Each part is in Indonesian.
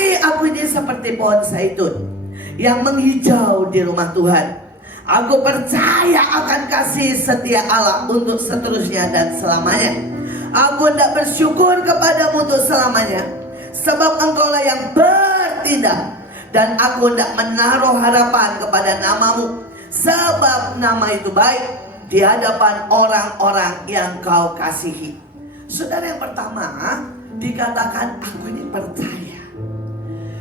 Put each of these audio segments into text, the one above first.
Tetapi aku ini seperti pohon zaitun yang menghijau di rumah Tuhan. Aku percaya akan kasih setia Allah untuk seterusnya dan selamanya. Aku hendak bersyukur kepadamu untuk selamanya, sebab engkaulah yang bertindak. Dan aku hendak menaruh harapan kepada namamu, sebab nama itu baik di hadapan orang-orang yang kau kasihi. Saudara, yang pertama dikatakan aku ini percaya.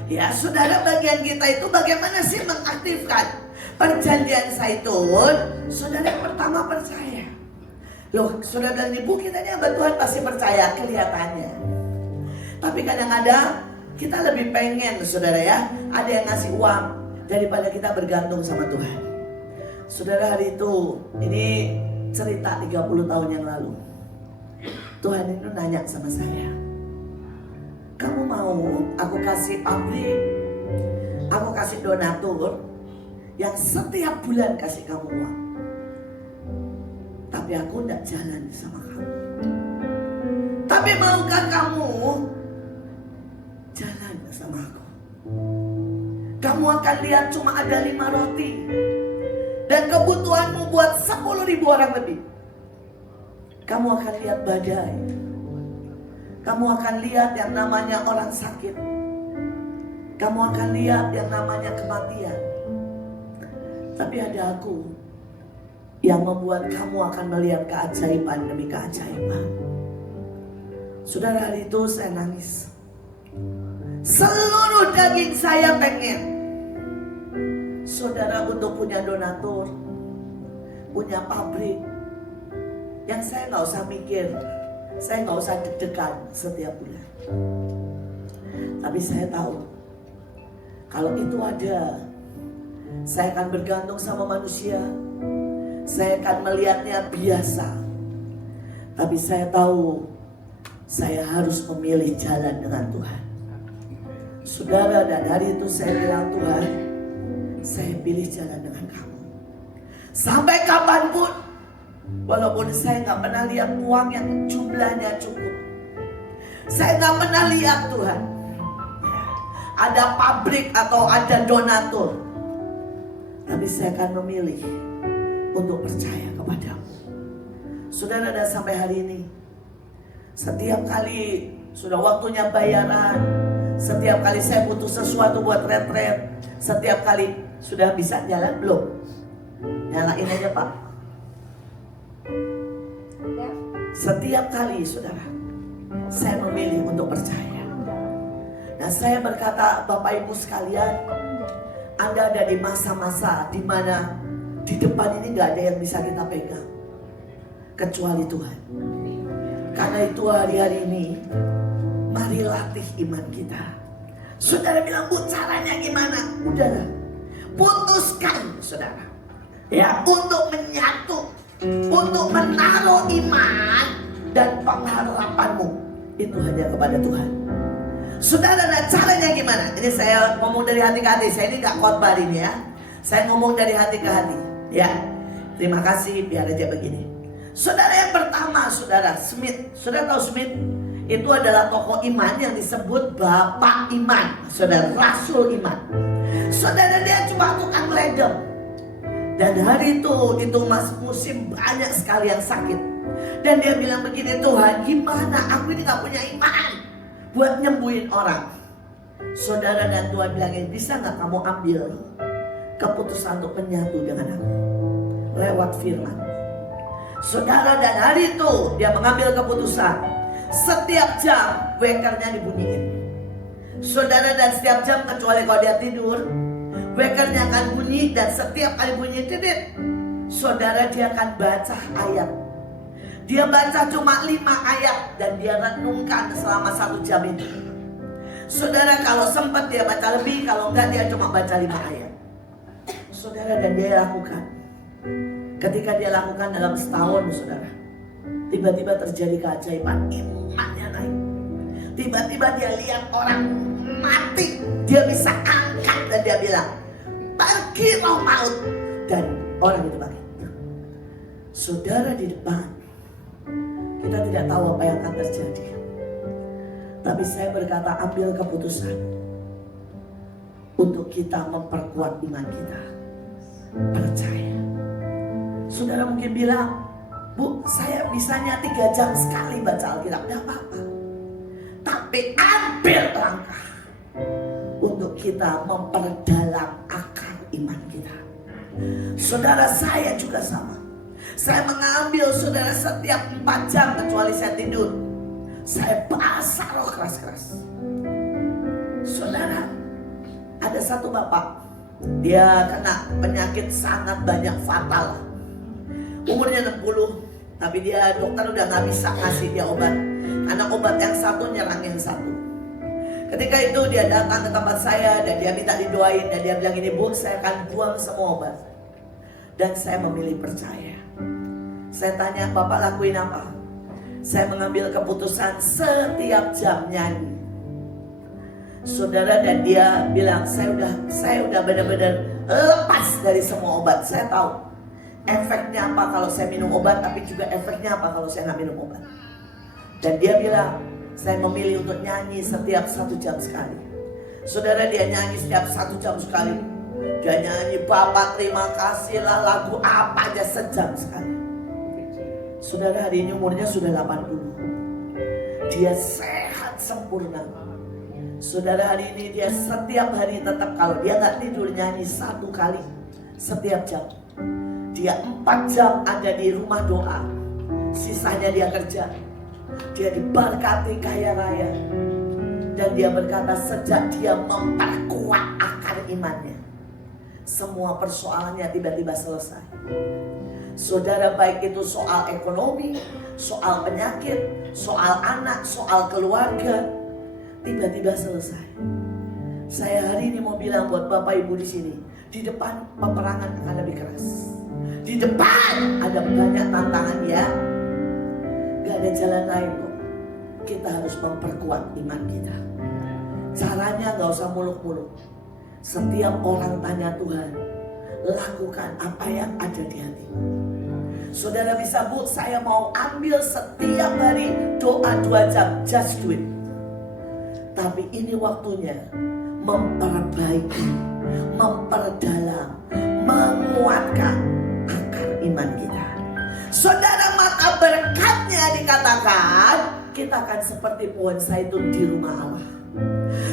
Ya saudara, bagian kita itu bagaimana sih mengaktifkan perjanjian zaitun? Saudara, yang pertama percaya. Loh, saudara bilang ini, Bu, kita ini hamba Tuhan pasti percaya, kelihatannya. Tapi kadang-kadang kita lebih pengen, saudara ya, ada yang ngasih uang daripada kita bergantung sama Tuhan. Saudara, hari itu, ini cerita 30 tahun yang lalu. Tuhan itu nanya sama saya, kamu mau aku kasih pabrik, aku kasih donatur yang setiap bulan kasih kamu uang, tapi aku tidak jalan sama kamu. Tapi maukah kamu jalan sama aku? Kamu akan lihat cuma ada 5 roti dan kebutuhanmu buat 10.000 orang lebih. Kamu akan lihat badai, kamu akan lihat yang namanya orang sakit, kamu akan lihat yang namanya kematian. Tapi ada aku yang membuat kamu akan melihat keajaiban demi keajaiban. Saudara, hari itu saya nangis. Seluruh daging saya pengen, saudara, untuk punya donatur, punya pabrik, yang saya nggak usah mikir, saya nggak usah deg-degan setiap bulan. Tapi saya tahu, kalau itu ada, saya akan bergantung sama manusia. Saya akan melihatnya biasa. Tapi saya tahu, saya harus memilih jalan dengan Tuhan. Saudara, dan hari itu saya bilang, Tuhan, saya pilih jalan dengan kamu. Sampai kapanpun, walaupun saya nggak pernah lihat uang yang jumlahnya cukup. Saya nggak pernah lihat, Tuhan, ada pabrik atau ada donatur. Tapi saya akan memilih untuk percaya kepadamu. Saudara, dan sampai hari ini, setiap kali sudah waktunya bayaran, setiap kali saya butuh sesuatu buat retret, setiap kali sudah bisa jalan belum? Nyalain aja, Pak. Setiap kali, saudara, saya memilih untuk percaya. Nah, saya berkata, Bapak Ibu sekalian, Anda ada di masa-masa di mana di depan ini gak ada yang bisa kita pegang kecuali Tuhan. Karena itu hari-hari ini, mari latih iman kita. Saudara bilang, Bu, caranya gimana? Udahlah, putuskan, saudara, ya, untuk menyatu, untuk menaruh iman dan pengharapanmu itu hanya kepada Tuhan. Saudara, nah caranya gimana? Ini saya ngomong dari hati ke hati. Saya ini gak khotbah ini ya. Saya ngomong dari hati ke hati. Ya, terima kasih, biar aja begini. Saudara, yang pertama, saudara, Smith. Saudara tahu Smith? Itu adalah tokoh iman yang disebut Bapak Iman. Saudara, Rasul Iman. Saudara, dia cuma tukang ledeng. Dan hari itu musim banyak sekali yang sakit. Dan dia bilang begini, Tuhan, gimana? Aku ini gak punya iman buat nyembuhin orang. Saudara, dan Tuhan bilang, bisa gak kamu ambil keputusan untuk menyatu dengan aku lewat firman? Saudara, dan hari itu dia mengambil keputusan. Setiap jam wakernya dibunyiin. Saudara, dan setiap jam kecuali kalau dia tidur, wakernya akan bunyi. Dan setiap kali bunyi titit, saudara, dia akan baca ayat. Dia baca cuma 5 ayat dan dia renungkan selama 1 jam itu. Saudara, kalau sempat dia baca lebih, kalau enggak dia cuma baca 5 ayat. Saudara, dan dia lakukan. Ketika dia lakukan dalam setahun, saudara, tiba-tiba terjadi keajaiban, imannya naik. Tiba-tiba dia lihat orang mati, dia bisa angkat dan dia bilang, pergi roh maut, dan orang itu bangkit. Saudara, di depan kita tidak tahu apa yang akan terjadi. Tapi saya berkata, ambil keputusan. untuk kita memperkuat iman kita. Percaya. Saudara mungkin bilang, Bu, saya bisanya 3 jam sekali baca Alkitab. Gak apa-apa. Tapi ambil langkah untuk kita memperdalam akar iman kita. Saudara, saya juga sama. Saya mengambil saudara setiap 4 jam kecuali saya tidur, saya bahasa roh keras-keras. Saudara, ada satu bapak, dia kena penyakit sangat banyak fatal. Umurnya 60, tapi dokter udah gak bisa kasih dia obat, karena obat yang satu nyerang yang satu. Ketika itu dia datang ke tempat saya dan dia minta didoain, dan dia bilang ini, Bu, saya akan buang semua obat. Dan saya memilih percaya. Saya tanya, Bapak lakuin apa? Saya mengambil keputusan setiap jam nyanyi. Saudara, dan dia bilang, saya udah benar-benar lepas dari semua obat. Saya tahu efeknya apa kalau saya minum obat, tapi juga efeknya apa kalau saya nggak minum obat. Dan dia bilang, saya memilih untuk nyanyi setiap 1 jam sekali. Saudara, dia nyanyi setiap 1 jam sekali. Dia nyanyi, Bapak terima kasihlah, lagu apa aja sejam sekali. Saudara, hari ini umurnya sudah 80. Dia sehat sempurna. Saudara, hari ini dia setiap hari tetap, kalau dia gak tidur, nyanyi 1 kali setiap jam. Dia 4 jam ada di rumah doa, sisanya dia kerja. Dia diberkati kaya raya. Dan dia berkata, sejak dia memperkuat akar imannya, semua persoalannya tiba-tiba selesai. Saudara, baik itu soal ekonomi, soal penyakit, soal anak, soal keluarga, tiba-tiba selesai. Saya hari ini mau bilang buat Bapak Ibu di sini, di depan peperangan akan lebih keras. Di depan ada banyak tantangan ya. Gak ada jalan lain kok. Kita harus memperkuat iman kita. Caranya gak usah muluk-muluk. Setiap orang tanya Tuhan, lakukan apa yang ada di hati. Saudara bisa, Bu, saya mau ambil setiap hari doa 2 jam, just do it. Tapi ini waktunya memperbaiki, memperdalam, menguatkan akar iman kita. Saudara, maka berkatnya dikatakan kita akan seperti pohon zaitun di rumah Allah.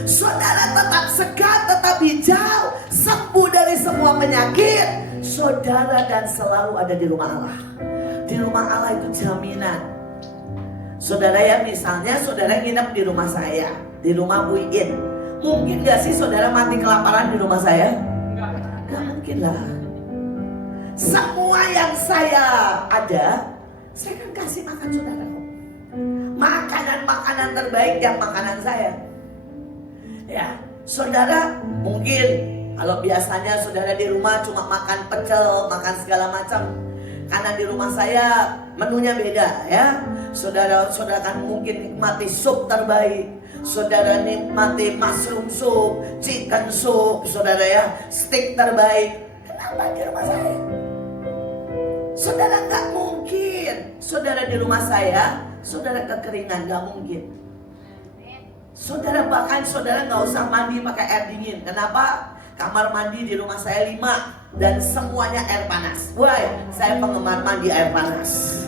Saudara, tetap segar, tetap hijau, sembuh dari semua penyakit. Saudara, dan selalu ada di rumah Allah. Di rumah Allah itu jaminan. Saudara ya, misalnya saudara nginep di rumah saya, di rumah Bu Iin. Mungkin gak sih saudara mati kelaparan di rumah saya? Gak mungkin lah. Semua yang saya ada, saya kan kasih makan saudara. Makanan-makanan terbaik yang makanan saya. Ya, saudara mungkin kalau biasanya saudara di rumah cuma makan pecel, makan segala macam, karena di rumah saya menunya beda ya. Saudara kan mungkin nikmati sup terbaik, saudara nikmati mushroom soup, chicken soup, saudara ya, steak terbaik. Kenapa di rumah saya? Saudara nggak mungkin. Saudara di rumah saya, saudara kekeringan, nggak mungkin. Saudara bahkan saudara nggak usah mandi pakai air dingin. Kenapa? Kamar mandi di rumah saya 5 dan semuanya air panas. Wah, saya penggemar mandi air panas.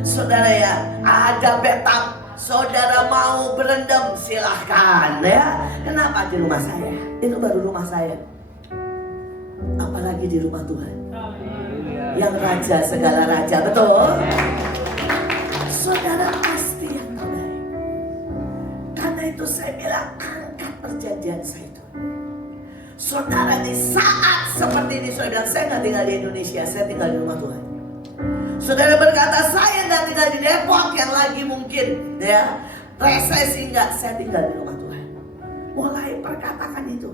Saudara ya, ada bathtub. Saudara mau berendam silahkan ya. Kenapa di rumah saya? Itu baru rumah saya. Apalagi di rumah Tuhan, yang raja segala raja, betul? Saudara pasti yang terbaik. Karena itu saya bilang, angkat perjanjian saya itu. Saudara, di saat seperti ini, saudara, saya nggak tinggal di Indonesia, saya tinggal di rumah Tuhan. Saudara berkata, saya nggak tinggal di Depok yang lagi mungkin ya resesi, nggak, saya tinggal di rumah Tuhan. Mulai perkatakan itu.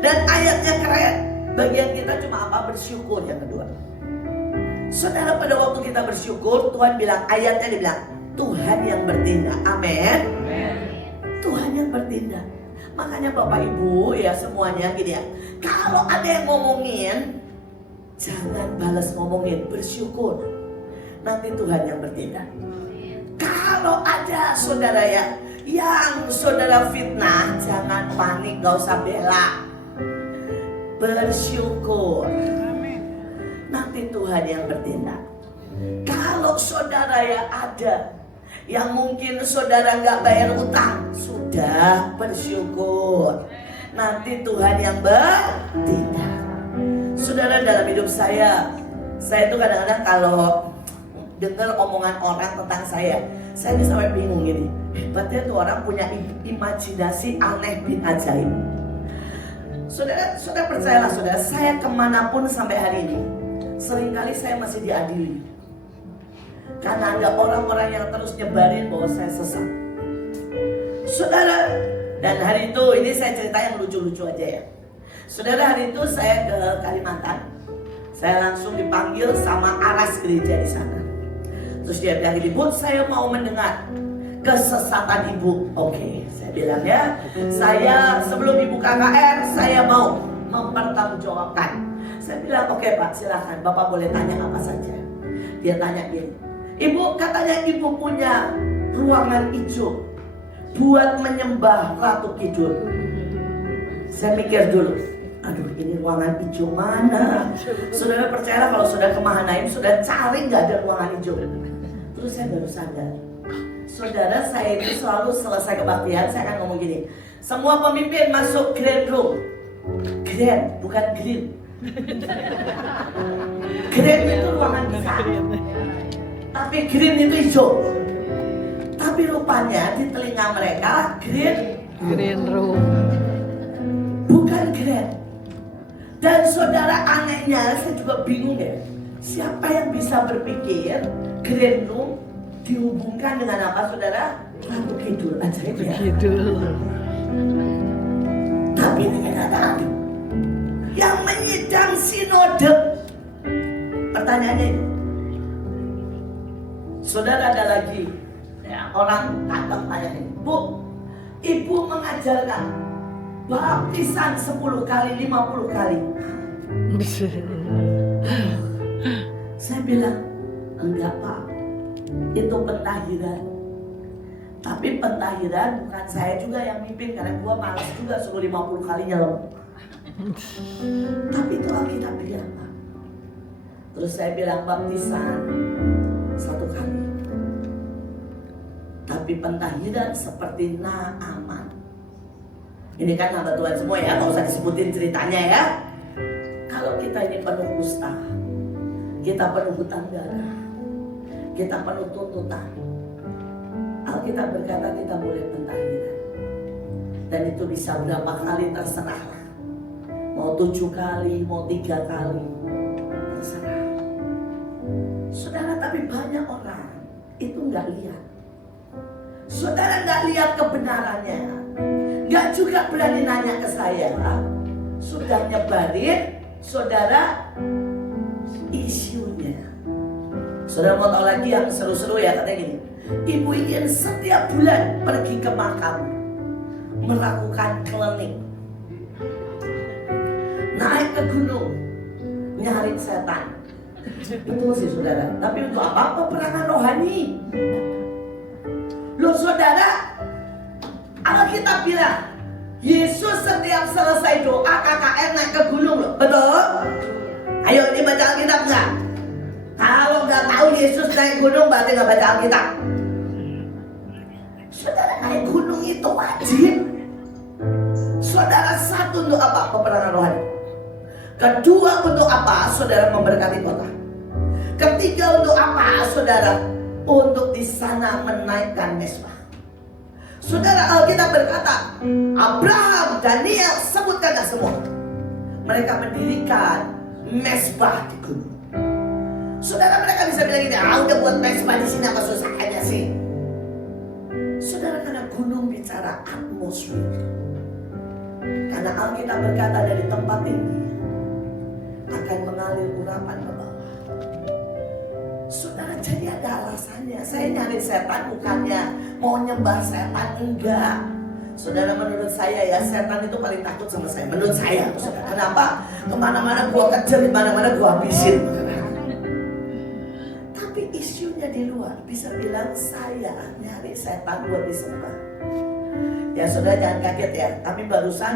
Dan ayatnya keren. Bagian kita cuma apa? Bersyukur. Yang kedua, saudara, pada waktu kita bersyukur, Tuhan bilang, ayatnya dibilang, Tuhan yang bertindak. Amin. Tuhan yang bertindak. Makanya Bapak Ibu ya semuanya gini ya, kalau ada yang ngomongin, jangan balas ngomongin, bersyukur. Nanti Tuhan yang bertindak. Kalau ada saudara ya yang saudara fitnah, jangan panik, gak usah bela. bersyukur. Nanti Tuhan yang bertindak. Kalau saudara yang ada, yang mungkin saudara nggak bayar utang, sudah bersyukur. Nanti Tuhan yang bertindak. Saudara, dalam hidup saya itu kadang-kadang kalau dengar omongan orang tentang saya ini sampai bingung gini. Hebatnya tuh orang punya imajinasi aneh bin ajaib. Saudara percayalah saudara, saya kemanapun sampai hari ini, seringkali saya masih diadili. Karena ada orang-orang yang terus nyebarin bahwa saya sesat. Saudara, dan hari itu, ini saya cerita yang lucu-lucu aja ya. Saudara, hari itu saya ke Kalimantan. Saya langsung dipanggil sama aras gereja di sana. Terus dia bilang, "Ibu, saya mau mendengar kesesatan ibu." Oke, saya bilang ya, saya sebelum ibu KKR, saya mau mempertanggungjawabkan. Saya bilang, "Oke Pak, silakan, Bapak boleh tanya apa saja." Dia tanya gini, "Ibu, katanya ibu punya ruangan hijau buat menyembah Ratu Kidul." Saya mikir dulu, aduh ini ruangan hijau mana? Saudara percayalah kalau sudah ke Mahanaim, sudah cari nggak ada ruangan hijau. Terus saya baru sadar, saudara, saya itu selalu selesai kebaktian, saya akan ngomong gini, "Semua pemimpin masuk grand room." Grand, bukan green. Grand itu ruangan besar, tapi green itu hijau. Tapi rupanya di telinga mereka green room, bukan grand. Dan saudara, anehnya saya juga bingung ya, siapa yang bisa berpikir grand room dihubungkan dengan apa saudara? Ratu Kidul, ajaib ya. Tapi ini kenyataan yang menyidang sinode. Pertanyaannya itu, saudara, ada lagi ya, orang datang tanya ini, "Bu, ibu mengajarkan baptisan 10 kali, 50 kali." Saya bilang, "Enggak Pak, itu pentahiran." Tapi pentahiran bukan saya juga yang mimpin, karena gua malas juga suruh 50 kali nyelam. Tapi itu Alkitab bilang Pak. Terus saya bilang, "Baptisan 1 kali, tapi pentahiran seperti Naaman." Ini kan hamba Tuhan semua ya, gak usah disebutin ceritanya ya. Kalau kita ini penuh kusta, kita penuh hutang darah, kita penuh tuntutan, Alkitab berkata kita boleh pentahiran. Dan itu bisa berapa kali terserah. Mau 7 kali, mau 3 kali, terserah. Saudara, tapi banyak orang itu nggak lihat. Saudara nggak lihat kebenarannya, nggak juga berani nanya ke saya. Sudah nyebarin, saudara, isunya. Saudara mau tahu lagi yang seru-seru ya, katanya gini, "Ibu ingin setiap bulan pergi ke makam, melakukan cleansing, naik ke gunung, nyari setan." Betul sih saudara, tapi untuk apa? Peperangan rohani. Loh saudara, Alkitab bilang Yesus setiap selesai doa KKR naik ke gunung loh, betul? Ayo ini baca Alkitab nggak? Kalau nggak tahu Yesus naik gunung berarti nggak baca Alkitab. Saudara, naik gunung itu wajib. Saudara, satu untuk apa? Peperangan rohani. Kedua untuk apa? Saudara memberkati kota. Ketiga untuk apa? Saudara, untuk di sana menaikkan mesbah. Saudara, Alkitab berkata, Abraham, Daniel, sebutkan gak semua, mereka mendirikan mesbah di gunung. Saudara, mereka bisa bilang gini, udah buat mesbah di sini apa susahnya sih? Saudara, karena gunung bicara atmosfer. Karena Alkitab berkata dari tempat ini akan mengalir urapan ke bawah. Saudara, jadi ada alasannya. Saya nyari setan bukannya mau nyembah setan, enggak. Saudara, menurut saya ya, setan itu paling takut sama saya. Menurut saya, saudara. Kenapa? Kemana-mana gua kejar, kemana-mana gua habisin. Tapi isunya di luar bisa bilang saya nyari setan buat disembah. Ya saudara, jangan kaget ya. Kami barusan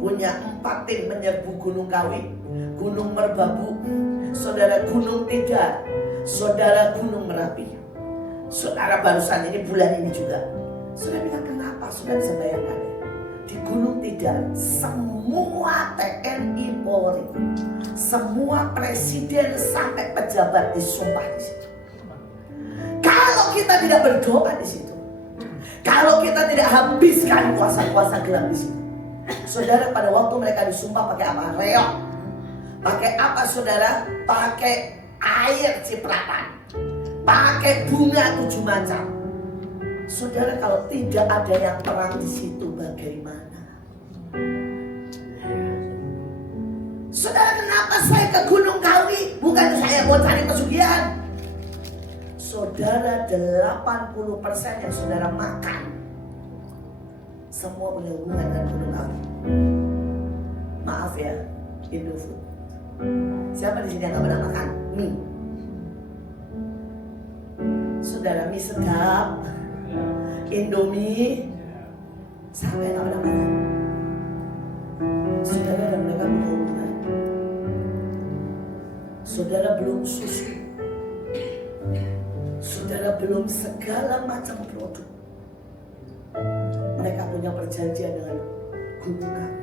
punya 4 tim menyerbu Gunung Kawi, Gunung Merbabu, saudara Gunung Tidar, saudara Gunung Merapi. Saudara barusan ini bulan ini juga. Saudara bilang kenapa? Saudara bisa bayangkan ya? Di Gunung Tidar semua TNI Polri, semua presiden sampai pejabat disumpah di situ. Kalau kita tidak berdoa di situ, kalau kita tidak habiskan kuasa-kuasa gelap di situ, saudara, pada waktu mereka disumpah pakai apa? Reok. Pakai apa saudara? Pakai air cipratan, pakai bunga 7 macam. Saudara, kalau tidak ada yang perang di situ bagaimana? Saudara, kenapa saya ke Gunung Kawi? Bukan saya mau cari pesugihan. Saudara, 80% yang saudara makan semua punya hubungan dengan Gunung Kawi. Maaf ya, Indofood. Siapa di sini yang gak pernah makan mie? Saudara, mie sedap, Indomie, siapa yang gak pernah makan? Saudara, dan mereka punya hubungan. Saudara, belum susu, saudara, belum segala macam produk. Mereka punya perjanjian dengan Gunung Kawi.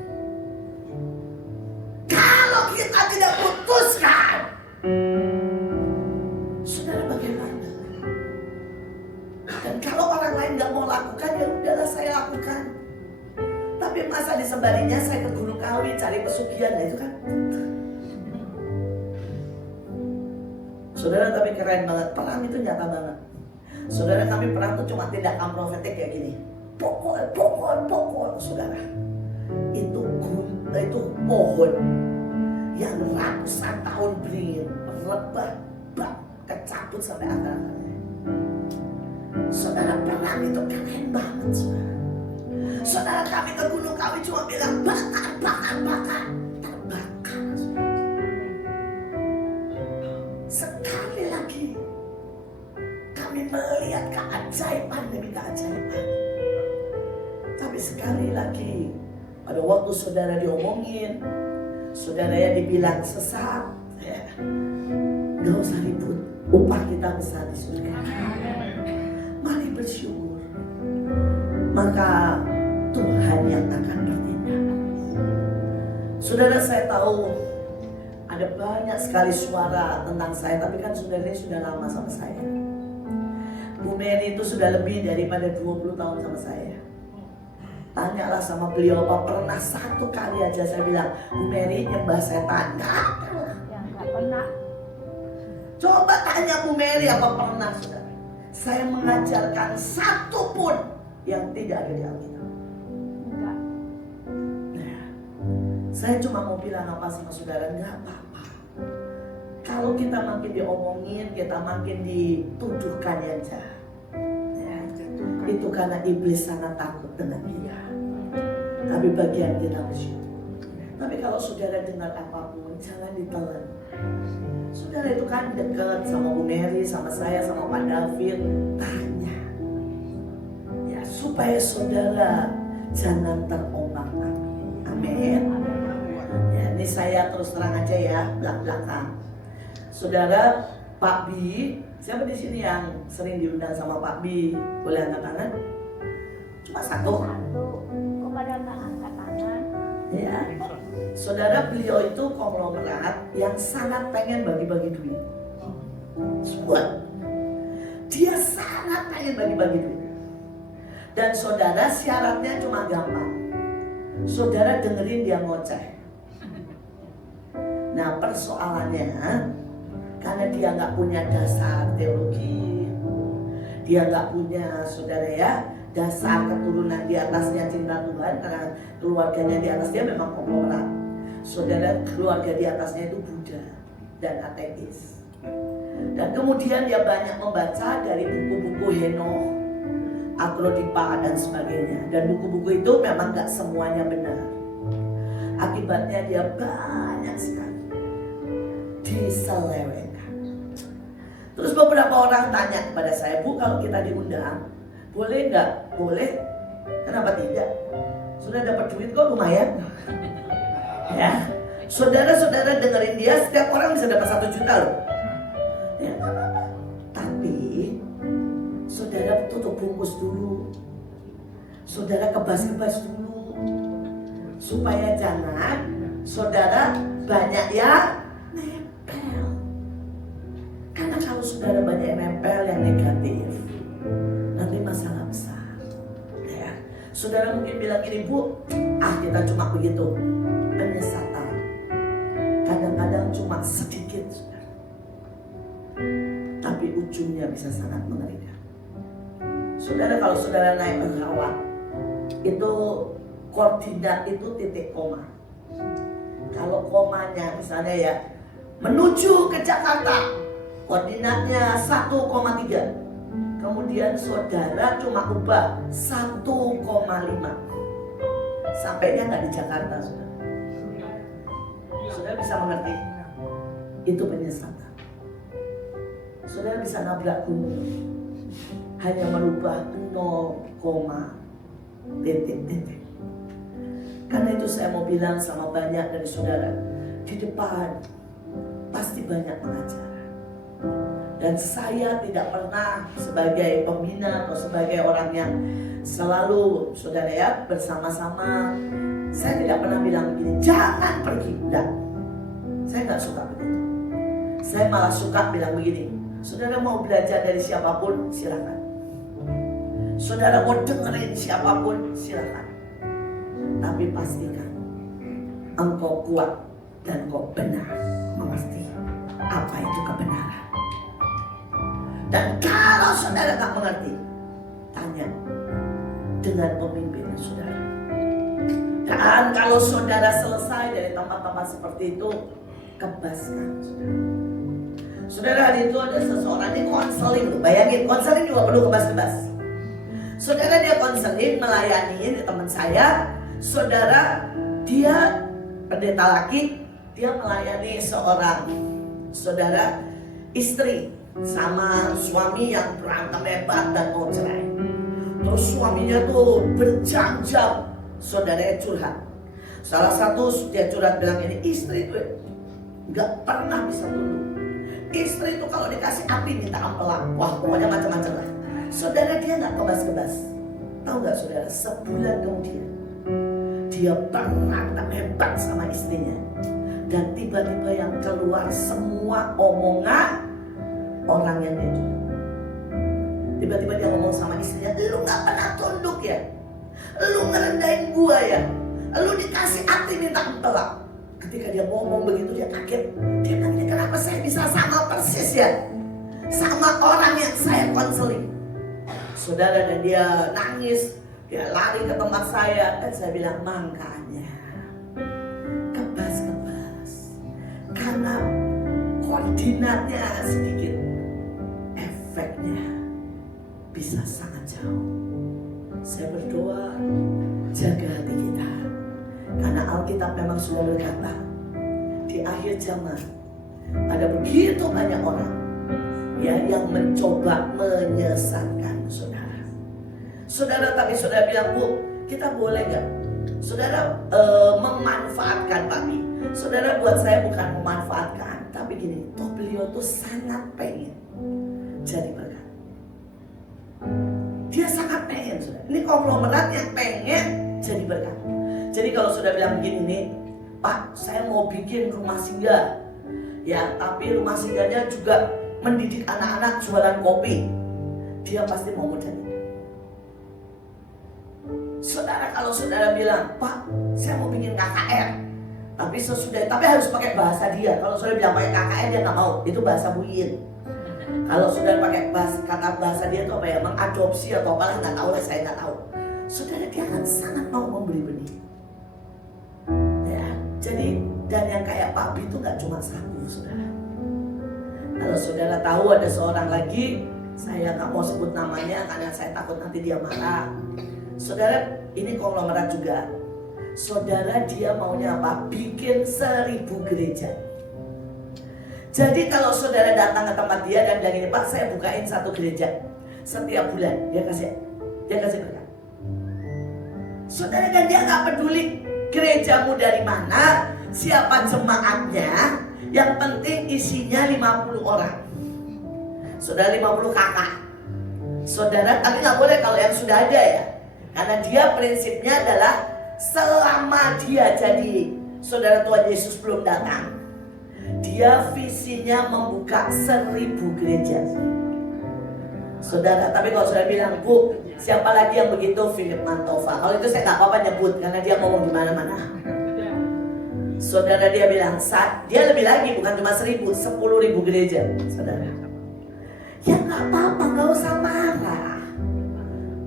Kalau kita tidak putuskan, saudara, bagaimana? Dan kalau orang lain nggak mau lakukan, ya udahlah saya lakukan. Tapi masa disembarinya saya ke Gunung Kawi cari pesugihan, nah itu kan. Saudara, tapi keren banget, perang itu nyata banget. Saudara, kami perang itu cuma tindakan profetik kayak gini. Pokok, saudara. Itu pohon yang ratusan tahun beringin, rebah, kecabut sampai akar-akarnya. Saudara, perang itu keren banget, saudara. Saudara, kami ke Gunung Kawi cuma bilang bakar, terbakar, saudara. Sekali lagi kami melihat keajaiban demi keajaiban. Tapi sekali lagi, pada waktu saudara diomongin, saudara ya dibilang sesat, ya, gak usah ribut, upah kita besar di surga. Mari bersyukur, maka Tuhan yang akan bertindak. Saudara, saya tahu ada banyak sekali suara tentang saya, tapi kan saudara ini sudah lama sama saya. Bu Mary itu sudah lebih daripada 20 tahun sama saya. Tanyalah sama beliau, apa pernah satu kali aja saya bilang, Bu Mary nyembah setan? Nggak pernah. Coba tanya Bu Mary, apa pernah, saudara? Saya mengajarkan satu pun yang tidak ada di Alkitab. Enggak. Nah, saya cuma mau bilang apa sama saudara, nggak apa-apa. Kalau kita makin diomongin, kita makin dituduhkan yang jahat. Ya, itu karena iblis sangat takut dengan dia. Tapi bagian kita bersyukur. Tapi kalau saudara dengar apapun, jangan ditelan. Saudara itu kan dekat sama Bu Mary, sama saya, sama Pak David. Tanya, ya, supaya saudara jangan terombang-ambing. Amin. Ya, ini saya terus terang aja ya, belak-belakan. Saudara, Pak Bi, siapa di sini yang sering diundang sama Pak Bi? Boleh angkat tangan? Cuma satu. Kepada nggak angkat tangan. Ya, saudara, beliau itu konglomerat yang sangat pengen bagi-bagi duit. Semua. Dia sangat pengen bagi-bagi duit. Dan saudara, syaratnya cuma gampang. Saudara dengerin dia ngoceh. Nah, persoalannya, karena dia nggak punya dasar teologi, dia nggak punya, saudara ya, dasar keturunan di atasnya cinta Tuhan, karena keluarganya di atas dia memang konglomerat. Saudara, keluarga di atasnya itu Buddha dan ateis. Dan kemudian dia banyak membaca dari buku-buku Henoch, Agrodipa dan sebagainya. Dan buku-buku itu memang gak semuanya benar. Akibatnya dia banyak sekali diselewengkan. Terus beberapa orang tanya kepada saya, Bu, kalau kita diundang, boleh nggak? Boleh. Kenapa tidak? Sudah dapat duit kok lumayan. Ya, saudara-saudara dengerin dia, setiap orang bisa dapat 1 juta loh. Ya. Tapi saudara tutup bungkus dulu, saudara kebas-kebas dulu, supaya jangan saudara banyak yang nempel. Karena kalau saudara banyak yang nempel yang negatif, nanti masalah besar. Ya. Saudara mungkin bilang gini, Bu, kita cuma begitu. Penyesatan kadang-kadang cuma sedikit, saudara, tapi ujungnya bisa sangat mengerikan. Saudara, kalau saudara naik pesawat, itu koordinat itu titik koma. Kalau komanya misalnya ya menuju ke Jakarta, koordinatnya 1,3. Kemudian saudara cuma ubah 1,5. Sampainya nggak di Jakarta, saudara. Saudara bisa mengerti? Itu penyesatan. Saudara bisa nabrak gunung hanya merubah 0, titik. Karena itu saya mau bilang sama banyak dari saudara, di depan pasti banyak pengajar. Dan saya tidak pernah sebagai pembina atau sebagai orang yang selalu saudara ya bersama-sama, saya tidak pernah bilang begini, jangan pergi. Enggak, saya nggak suka begitu. Saya malah suka bilang begini, saudara mau belajar dari siapapun silakan. Saudara mau dengerin siapapun silakan. Tapi pastikan engkau kuat dan engkau benar mengerti apa itu kebenaran. Dan kalau saudara tak mengerti, tanya dengan pemimpin saudara. Dan kalau saudara selesai dari tempat-tempat seperti itu, kebaskan saudara. Saudara, hari itu ada seseorang ini konseling tuh. Bayangin, konseling juga perlu kebas-kebas. Saudara, dia konseling melayani teman saya. Saudara, dia pendeta laki, dia melayani seorang saudara istri sama suami yang berantem hebat dan mau cerai. Terus suaminya tuh berjam-jam saudara curhat. Salah satu dia curhat bilang ini, istri itu nggak pernah bisa tunduk. Istri itu kalau dikasih api minta ampelang. Wah, pokoknya macam-macam lah. Saudara, dia nggak kebas-kebas. Tahu nggak saudara? Sebulan kemudian dia berantem hebat sama istrinya. Dan tiba-tiba yang keluar semua omongan orang yang dia curhat. Tiba-tiba dia ngomong sama istrinya, lu nggak pernah tunduk ya? Lu ngerendahin gua ya? Lu dikasih api minta ampelang. Ketika dia ngomong begitu dia kaget. Dia bilang, kenapa saya bisa sama persis ya sama orang yang saya konseling. Saudara, dan dia nangis. Dia lari ke tempat saya. Dan saya bilang, makanya kebas-kebas. Karena koordinatnya sedikit, efeknya bisa sangat jauh. Saya berdoa, jaga hati kita. Karena Alkitab memang sudah berkata, di akhir zaman ada begitu banyak orang ya yang mencoba menyesatkan saudara. Saudara, tapi saudara bilang, Bu, kita boleh gak saudara memanfaatkan Papi? Saudara, buat saya bukan memanfaatkan, tapi gini, toh beliau tuh sangat pengen jadi berkat. Dia sangat pengen, saudara. Ini konglomerat yang pengen jadi berkat. Jadi kalau sudah bilang begini nih, Pak, saya mau bikin rumah singgah. Ya, tapi rumah singgahnya juga mendidik anak-anak jualan kopi. Dia pasti mau modal. Saudara, kalau saudara bilang, Pak, saya mau bikin KKR. Tapi harus pakai bahasa dia. Kalau saudara bilang pakai KKR, dia nggak mau. Itu bahasa buyin. Kalau saudara pakai kata bahasa dia itu apa ya? Mengadopsi atau apalah, nggak tahu lah, saya nggak tahu. Saudara, dia akan sangat mau memberi benih. Jadi, dan yang kayak Papi itu gak cuma satu, saudara. Kalau saudara tahu ada seorang lagi, saya gak mau sebut namanya karena saya takut nanti dia marah. Saudara, ini konglomerat juga. Saudara, dia maunya apa? Bikin 1000 gereja. Jadi kalau saudara datang ke tempat dia dan bilang ini, Pak, saya bukain 1 gereja setiap bulan, dia kasih berkat. Saudara, dan dia gak peduli gerejamu dari mana, siapa jemaatnya, yang penting isinya 50 orang. Saudara, 50 kakak. Saudara, tapi gak boleh kalau yang sudah ada ya. Karena dia prinsipnya adalah selama dia jadi saudara Tuhan Yesus belum datang, dia visinya membuka 1000 gereja. Saudara, tapi kalau saudara bilang, Bu, siapa lagi yang begitu? Philip Mantova. Kalau itu saya gak apa-apa nyebut, karena dia ngomong di mana-mana. Saudara, dia bilang, dia lebih lagi, bukan cuma 1000, 10.000 gereja. Saudara, ya gak apa-apa, gak usah marah.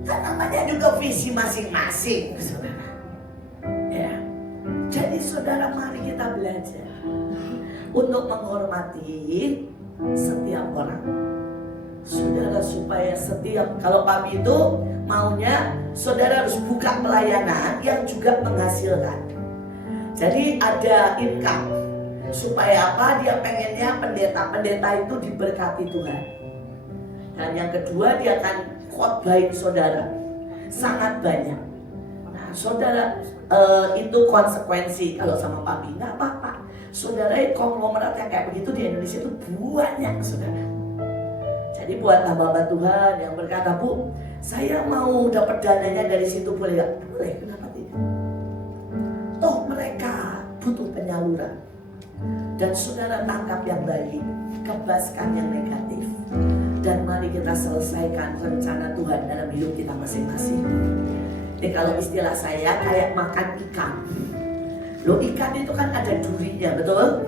Kan namanya juga visi masing-masing, saudara. Ya. Jadi saudara, mari kita belajar untuk menghormati setiap orang. Saudara, supaya setiap, kalau kami itu maunya saudara harus buka pelayanan yang juga menghasilkan. Jadi ada income. Supaya apa? Dia pengennya pendeta-pendeta itu diberkati Tuhan. Dan yang kedua, dia akan khotbahin saudara sangat banyak. Nah saudara, itu konsekuensi kalau sama papi. Nggak apa-apa. Saudara, konglomerat yang kayak begitu di Indonesia itu banyak, saudara. Jadi buat hamba Tuhan yang berkata, Bu, saya mau dapat dananya dari situ, boleh gak? Boleh, kenapa tidak? Toh mereka butuh penyaluran. Dan saudara, tangkap yang baik, kebaskan yang negatif. Dan mari kita selesaikan rencana Tuhan dalam hidup kita masing-masing. Jadi kalau istilah saya kayak makan ikan. Loh, ikan itu kan ada durinya, betul?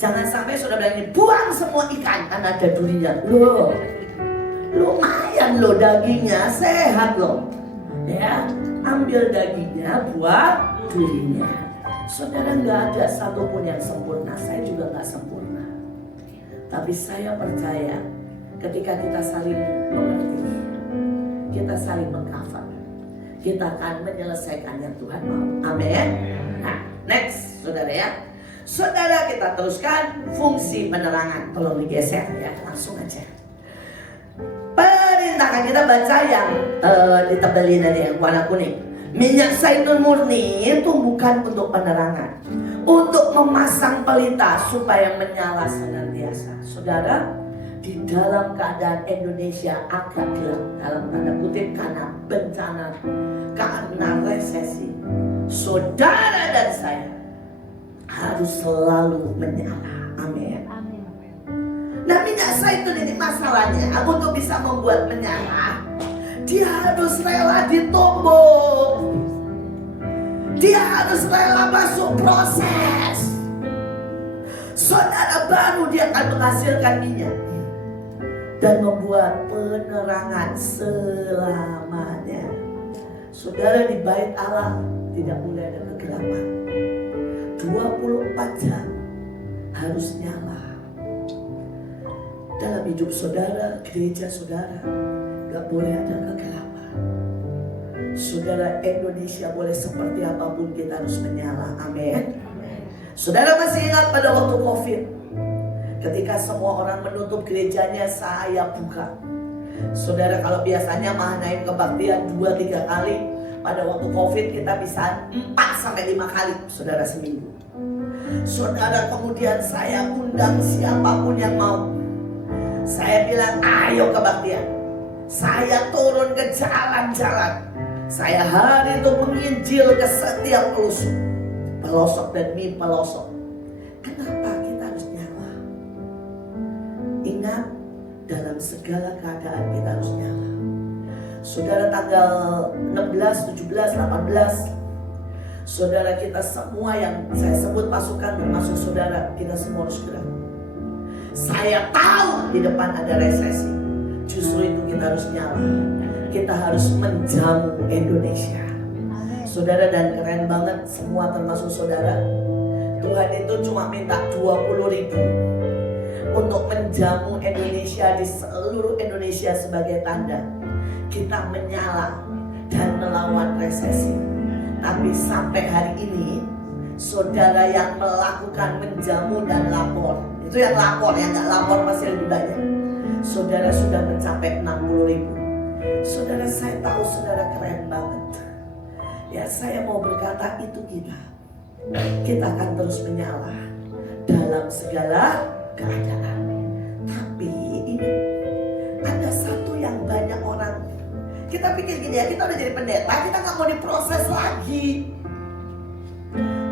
Jangan sampai saudara bilang ini, buang semua ikan karena ada durinya. Loh, lumayan loh dagingnya, sehat loh. Ya, ambil dagingnya, buat durinya. Saudara, nggak ada satupun yang sempurna. Saya juga nggak sempurna. Tapi saya percaya ketika kita saling mengerti, kita saling mengcover, kita akan menyelesaikan yang Tuhan mau. Amin. Nah, next, saudara ya. Saudara, kita teruskan fungsi penerangan. Tolong digeser ya, langsung aja. Perintahkan kita baca yang ditebelin aja yang warna kuning. Minyak zaitun murni itu bukan untuk penerangan, untuk memasang pelita supaya menyala senantiasa. Saudara, di dalam keadaan Indonesia agak gelap, dalam tanda kutip, karena bencana, karena resesi, saudara dan saya harus selalu menyala. Amin. Nah, minyak zaitun ini masalahnya, untuk bisa membuat menyala, dia harus rela ditumbuk. Dia harus rela masuk proses. Saudara, baru dia akan menghasilkan minyak dan membuat penerangan selamanya. Saudara, di bait Allah tidak boleh ada kegelapan. 24 jam harus nyala. Dalam hidup saudara, gereja saudara, gak boleh ada kegelapan. Saudara, Indonesia boleh seperti apapun, kita harus menyala. Amin. Saudara masih ingat pada waktu COVID, ketika semua orang menutup gerejanya, saya buka. Saudara, kalau biasanya ngadain kebaktian 2-3 kali, pada waktu COVID kita bisa 4-5 kali, saudara, seminggu. Saudara, kemudian saya undang siapapun yang mau. Saya bilang, ayo kebaktian. Saya turun ke jalan-jalan. Saya hari itu menginjil ke setiap pelosok demi pelosok. Kenapa kita harus nyala? Ingat, dalam segala keadaan kita harus nyala. Saudara, tanggal 16, 17, 18, saudara, kita semua yang saya sebut pasukan termasuk saudara, kita semua harus gerak. Saya tahu di depan ada resesi. Justru itu kita harus nyala. Kita harus menjamu Indonesia. Saudara, dan keren banget semua termasuk saudara. Tuhan itu cuma minta 20.000 untuk menjamu Indonesia, di seluruh Indonesia, sebagai tanda kita menyala dan melawan resesi. Tapi sampai hari ini, saudara yang melakukan menjamu dan lapor, itu yang lapor, yang gak lapor masih lebih banyak. Saudara sudah mencapai 60.000. Saudara, saya tahu saudara keren banget. Ya, saya mau berkata itu kita akan terus menyala dalam segala keadaan. Tapi ini ada satu yang banyak orang, kita pikir gini ya, kita udah jadi pendeta, kita gak mau diproses lagi.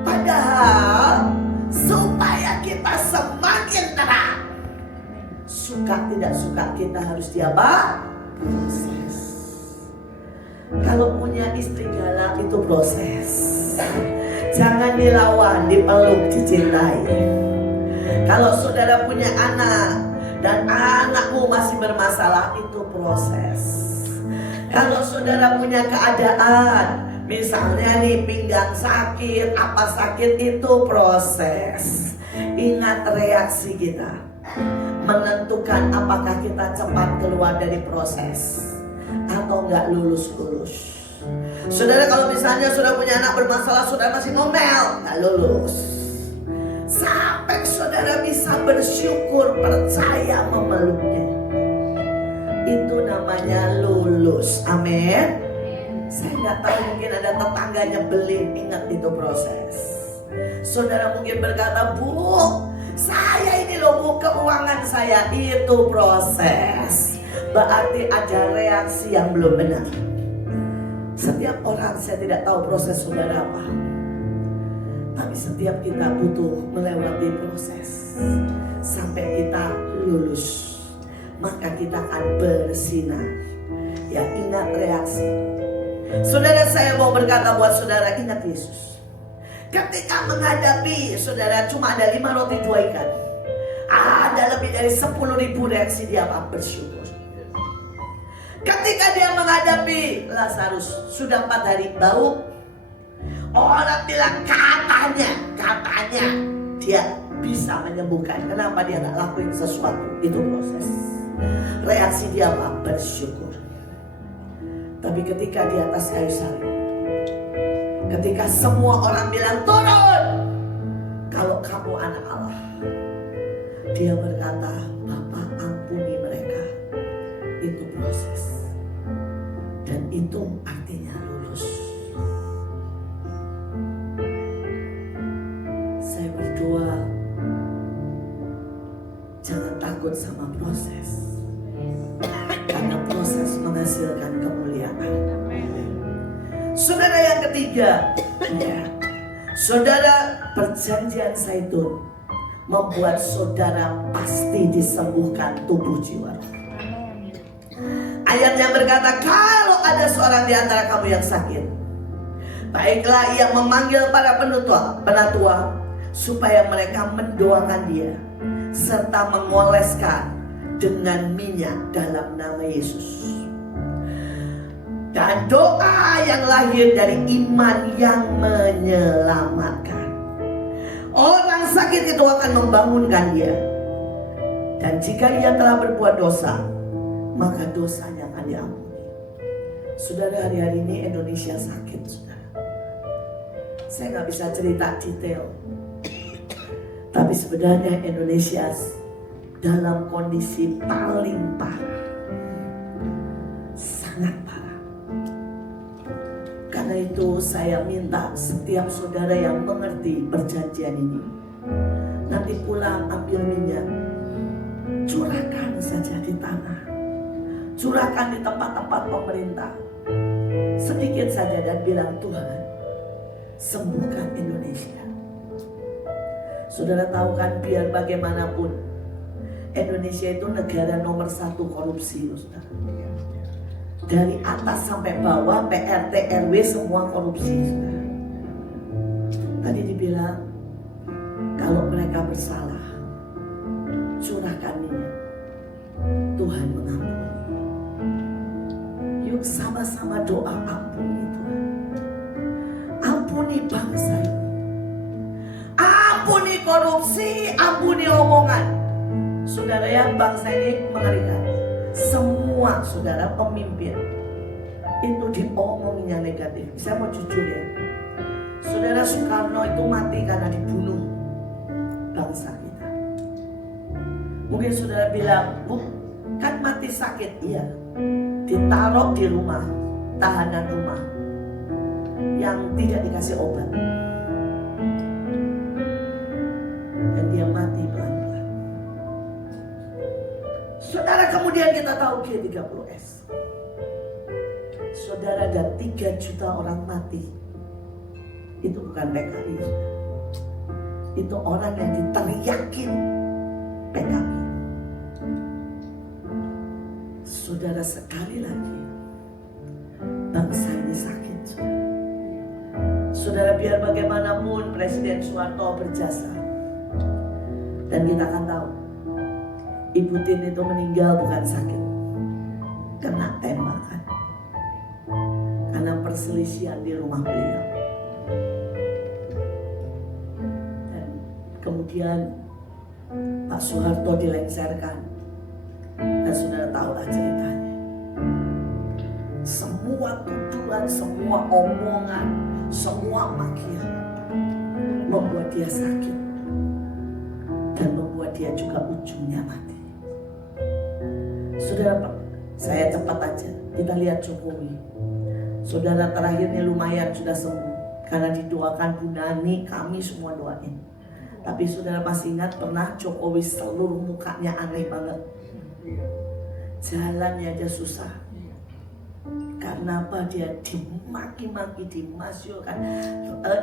Padahal supaya kita semakin terang, suka tidak suka kita harus proses. Kalau punya istri galak itu proses. Jangan dilawan, dipeluk, dicintai. Kalau saudara punya anak dan anakmu masih bermasalah, itu proses. Kalau saudara punya keadaan, misalnya nih pinggang sakit, apa sakit, itu proses. Ingat reaksi kita menentukan apakah kita cepat keluar dari proses atau enggak lulus. Saudara kalau misalnya sudah punya anak bermasalah, saudara masih ngomel, enggak lulus. Sampai saudara bisa bersyukur, percaya, memeluknya, itu namanya lulus. Amin. Saya nggak tahu, mungkin ada tetangga nyebelin, ingat itu proses. Saudara mungkin berkata, Bu, saya ini loh Bu, keuangan saya, itu proses. Berarti ada reaksi yang belum benar. Setiap orang, saya tidak tahu proses saudara apa, tapi setiap kita butuh melewati proses sampai kita lulus, maka kita akan bersinar. Ya, ingat reaksi. Saudara, saya mau berkata buat saudara, ingat Yesus. Ketika menghadapi, saudara, cuma ada 5 roti 2 ikan, ada lebih dari 10.000 reaksi dia apa? Bersyukur. Ketika dia menghadapi Lazarus, sudah 4 hari bau, orang bilang katanya dia bisa menyembuhkan. Kenapa dia gak lakuin sesuatu? Itu proses. Reaksi dia apa? Bersyukur. Tapi ketika di atas kayu salib, ketika semua orang bilang turun, kalau kamu anak Allah, dia berkata, Bapa, ampuni mereka. Itu proses. Dan itu artinya lulus. Saya berdoa, jangan takut sama proses, karena proses menghasilkan kemuliaan. Saudara yang ketiga, ya, saudara, perjanjian Zaitun membuat saudara pasti disembuhkan tubuh jiwa. Ayat yang berkata, kalau ada seorang di antara kamu yang sakit, baiklah ia memanggil para penatua supaya mereka mendoakan dia serta mengoleskan dengan minyak dalam nama Yesus. Dan doa yang lahir dari iman yang menyelamatkan. Orang sakit itu akan membangunkan dia. Dan jika ia telah berbuat dosa, maka dosanya akan diampuni. Saudara, hari-hari ini Indonesia sakit, saudara. Saya nggak bisa cerita detail, tapi sebenarnya Indonesia dalam kondisi paling parah, sangat parah. Karena itu saya minta setiap saudara yang mengerti perjanjian ini, nanti pulang ambil minyak, curahkan saja di tanah, curahkan di tempat-tempat pemerintah, sedikit saja, dan bilang, Tuhan, sembuhkan Indonesia. Saudara tahu kan, biar bagaimanapun Indonesia itu negara nomor 1 korupsi, saudara. Dari atas sampai bawah, PRT, RW, semua korupsi, saudara. Tadi dibilang, kalau mereka bersalah, curahkan minyak, Tuhan mengampuni. Yuk sama-sama doa, ampuni Tuhan. Ampuni bangsa ini. Ampuni korupsi, ampuni omongan. Saudara, ya, bangsa ini mengerikan. Semua saudara pemimpin itu diomongin yang negatif. Saya mau jujur ya, Saudara, Soekarno itu mati karena dibunuh bangsa kita. Mungkin saudara bilang, Bu, kan mati sakit. Iya, ditaruh di rumah, tahanan rumah. yang tidak dikasih obat. Dan dia mati pelan-pelan. Saudara, kemudian kita tahu G30S. Saudara, ada 3 juta orang mati. Itu bukan PKI. Itu orang yang diteriakin PKI. Saudara, sekali lagi bangsa ini sakit. Saudara, biar bagaimanapun Presiden Soeharto berjasa, dan kita akan tahu Ibu Tin itu meninggal bukan sakit, kena tembakan, karena perselisihan di rumah beliau. Dan kemudian Pak Soeharto dilengserkan, dan saudara tahulah ceritanya. Semua tuduhan, semua omongan, semua makian membuat dia sakit dan membuat dia juga ujungnya mati. Saudara, saya cepat aja, kita lihat Jokowi. Saudara, terakhirnya lumayan sudah sembuh karena didoakan Bu Nani, kami semua doain. Tapi saudara masih ingat pernah Jokowi seluruh mukanya aneh banget, jalannya aja susah. Karena apa? Dia dimaki-maki, dimasyurkan,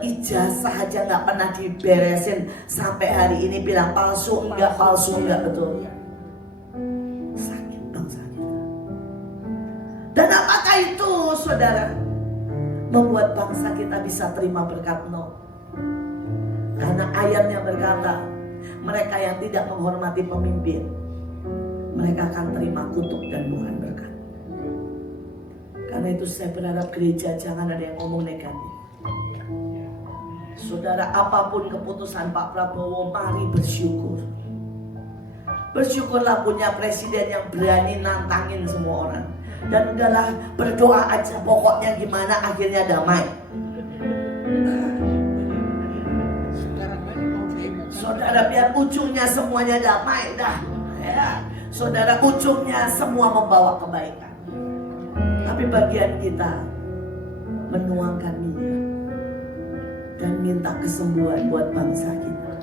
ijazah aja nggak pernah diberesin, sampai hari ini bilang palsu enggak betul. Sakit bangsa kita. Dan apakah itu, saudara, membuat bangsa kita bisa terima berkat? No. Karena ayatnya berkata, mereka yang tidak menghormati pemimpin, mereka akan terima kutuk dan bukan berkat. Karena itu saya berharap gereja jangan ada yang ngomong negatif. Saudara, apapun keputusan Pak Prabowo, mari bersyukur. Bersyukurlah punya presiden yang berani nantangin semua orang. Dan udahlah, berdoa aja, pokoknya gimana akhirnya damai. Saudara, biar ujungnya semuanya damai dah. Ya. Saudara, ujungnya semua membawa kebaikan. Tapi bagian kita menuangkan minyak dan minta kesembuhan buat bangsa kita.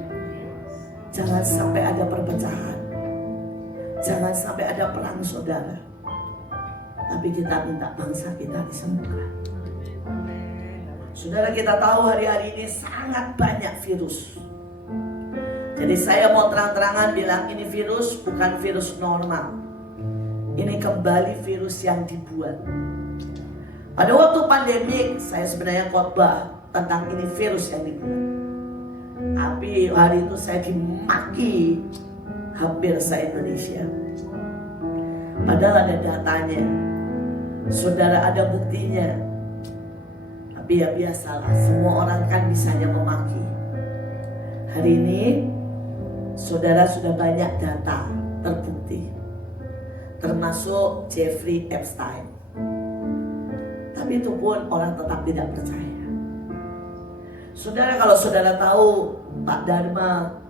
Jangan sampai ada perpecahan, jangan sampai ada perang, saudara. Tapi kita minta bangsa kita disembuhkan. Saudara, kita tahu hari-hari ini sangat banyak virus. Jadi saya mau terang-terangan bilang ini virus bukan virus normal. Ini kembali virus yang dibuat. Pada waktu pandemik saya sebenarnya khotbah tentang ini virus yang dibuat. Tapi hari itu saya dimaki hampir se-Indonesia. Padahal ada datanya. Saudara, ada buktinya. Tapi ya biasalah, semua orang kan bisanya memaki. Hari ini saudara sudah banyak data terbukti, termasuk Jeffrey Epstein. Tapi itu pun orang tetap tidak percaya. Saudara, kalau saudara tahu Pak Dharma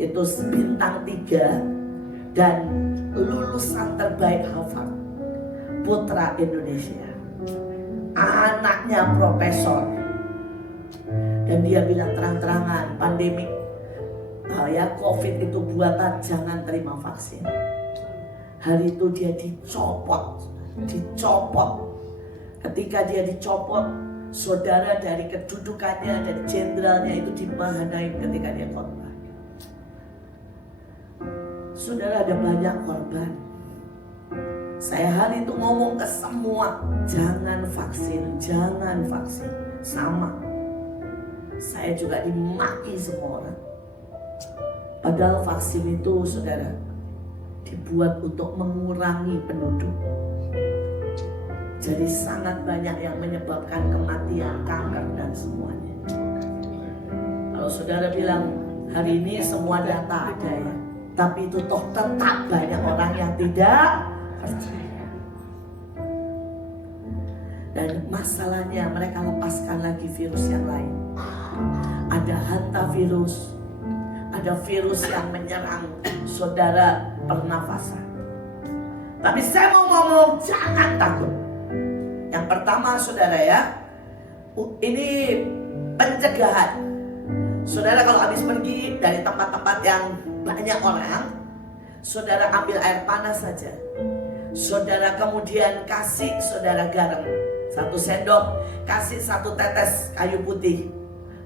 itu bintang 3 dan lulusan terbaik Harvard, putra Indonesia, anaknya profesor, dan dia bilang terang-terangan pandemik ya COVID itu buatan, jangan terima vaksin. Hari itu dia dicopot. Ketika dia dicopot, saudara, dari kedudukannya, dari jenderalnya itu dimahanain ketika dia khotbah. Saudara, ada banyak korban. Saya hari itu ngomong ke semua, jangan vaksin. Sama, saya juga dimaki semua orang. Padahal vaksin itu, saudara, dibuat untuk mengurangi penduduk. Jadi sangat banyak yang menyebabkan kematian, kanker, dan semuanya. Kalau saudara bilang hari ini semua data ada ya, tapi itu toh tetap banyak orang yang tidak percaya. Dan masalahnya mereka lepaskan lagi virus yang lain. Ada hantavirus, ada virus yang menyerang saudara pernafasan. Tapi saya mau ngomong, jangan takut. Yang pertama, saudara ya, Ini pencegahan. Saudara kalau habis pergi dari tempat-tempat yang banyak orang, saudara ambil air panas saja. Saudara kemudian kasih saudara garam 1 sendok, kasih 1 tetes kayu putih.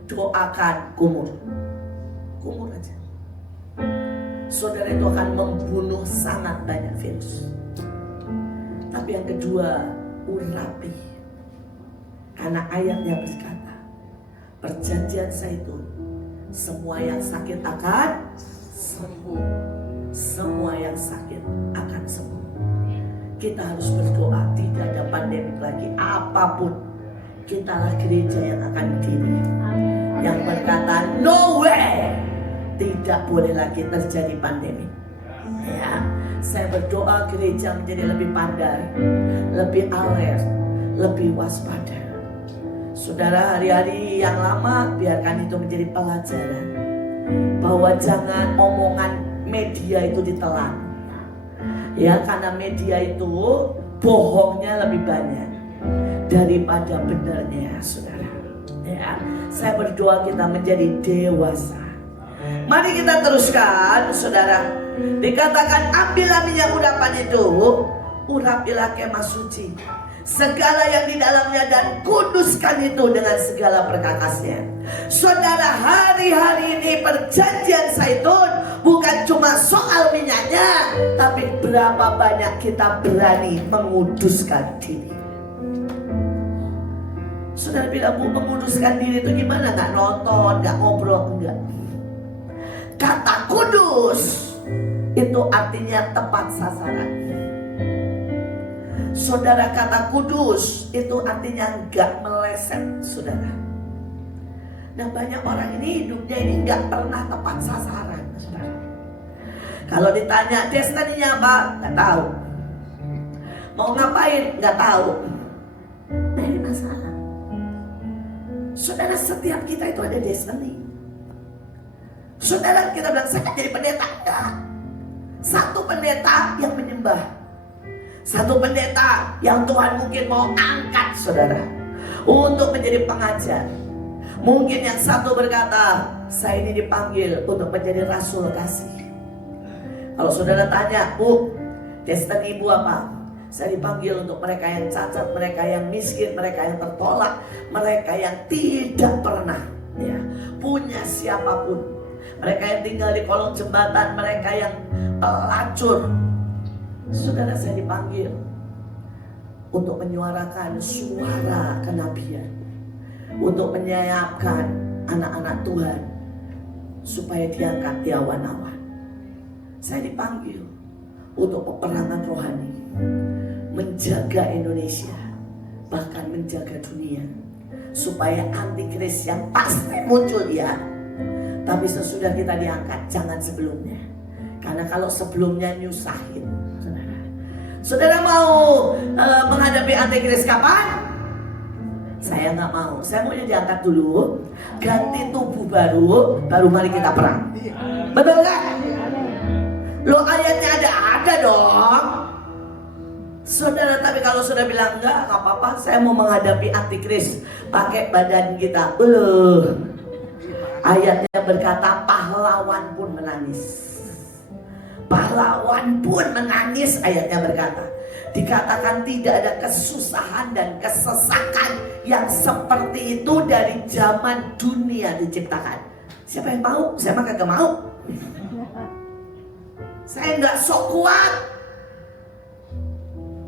Doakan kumur. Kumur aja. Saudara itu akan membunuh sangat banyak virus. Tapi yang kedua, urapi. Karena ayatnya berkata, perjanjian Zaitun, semua yang sakit akan sembuh. Semua yang sakit akan sembuh. Kita harus berdoa, tidak ada pandemi lagi. Apapun, kitalah gereja yang akan berdiri, yang berkata no way, tidak boleh lagi terjadi pandemi. Ya, saya berdoa gereja menjadi lebih pandai, lebih alert, lebih waspada. Saudara, hari-hari yang lama biarkan itu menjadi pelajaran, bahwa jangan omongan media itu ditelan. Ya, karena media itu bohongnya lebih banyak daripada benarnya, saudara. Ya, saya berdoa kita menjadi dewasa. Mari kita teruskan, saudara. Dikatakan ambillah minyak urapan itu, urapilah kemah suci, segala yang di dalamnya, dan kuduskan itu dengan segala perkakasnya. Saudara, hari-hari ini perjanjian Zaitun bukan cuma soal minyaknya, tapi berapa banyak kita berani menguduskan diri. Saudara bilang, Bu, menguduskan diri itu gimana? Gak nonton, gak ngobrol, enggak. Kata kudus itu artinya tepat sasaran. Saudara, kata kudus itu artinya gak meleset, saudara. Nah, banyak orang ini hidupnya ini gak pernah tepat sasaran, saudara. Kalau ditanya destininya apa, gak tahu. Mau ngapain, gak tahu. Nah, ini masalah. Saudara, setiap kita itu ada destiny. Saudara, kita bilang saya jadi pendeta, enggak. Satu pendeta yang menyembah, satu pendeta yang Tuhan mungkin mau angkat, saudara, untuk menjadi pengajar. Mungkin yang satu berkata, saya ini dipanggil untuk menjadi rasul kasih. Kalau saudara tanya, Bu, destiny ibu apa? Saya dipanggil untuk mereka yang cacat, mereka yang miskin, mereka yang tertolak, mereka yang tidak pernah ya punya siapapun, mereka yang tinggal di kolong jembatan, mereka yang pelacur. Saudara, saya dipanggil untuk menyuarakan suara kenabian, untuk menyiapkan anak-anak Tuhan supaya diangkat di awan-awan. Saya dipanggil untuk peperangan rohani, menjaga Indonesia, bahkan menjaga dunia, supaya antikris yang pasti muncul ya. Tapi sesudah kita diangkat, jangan sebelumnya. Karena kalau sebelumnya nyusahin, saudara. Saudara mau menghadapi antikris kapan? Saya nggak mau. Saya maunya diangkat dulu, ganti tubuh baru, baru mari kita perang. Betul nggak? Lo ayatnya ada dong. Saudara, tapi kalau sudah bilang enggak apa-apa, saya mau menghadapi antikris pakai badan kita. Ayatnya berkata pahlawan pun menangis. Pahlawan pun menangis, ayatnya berkata. Dikatakan tidak ada kesusahan dan kesesakan yang seperti itu dari zaman dunia diciptakan. Siapa yang mau? Saya mah kagak mau. Saya nggak sok kuat.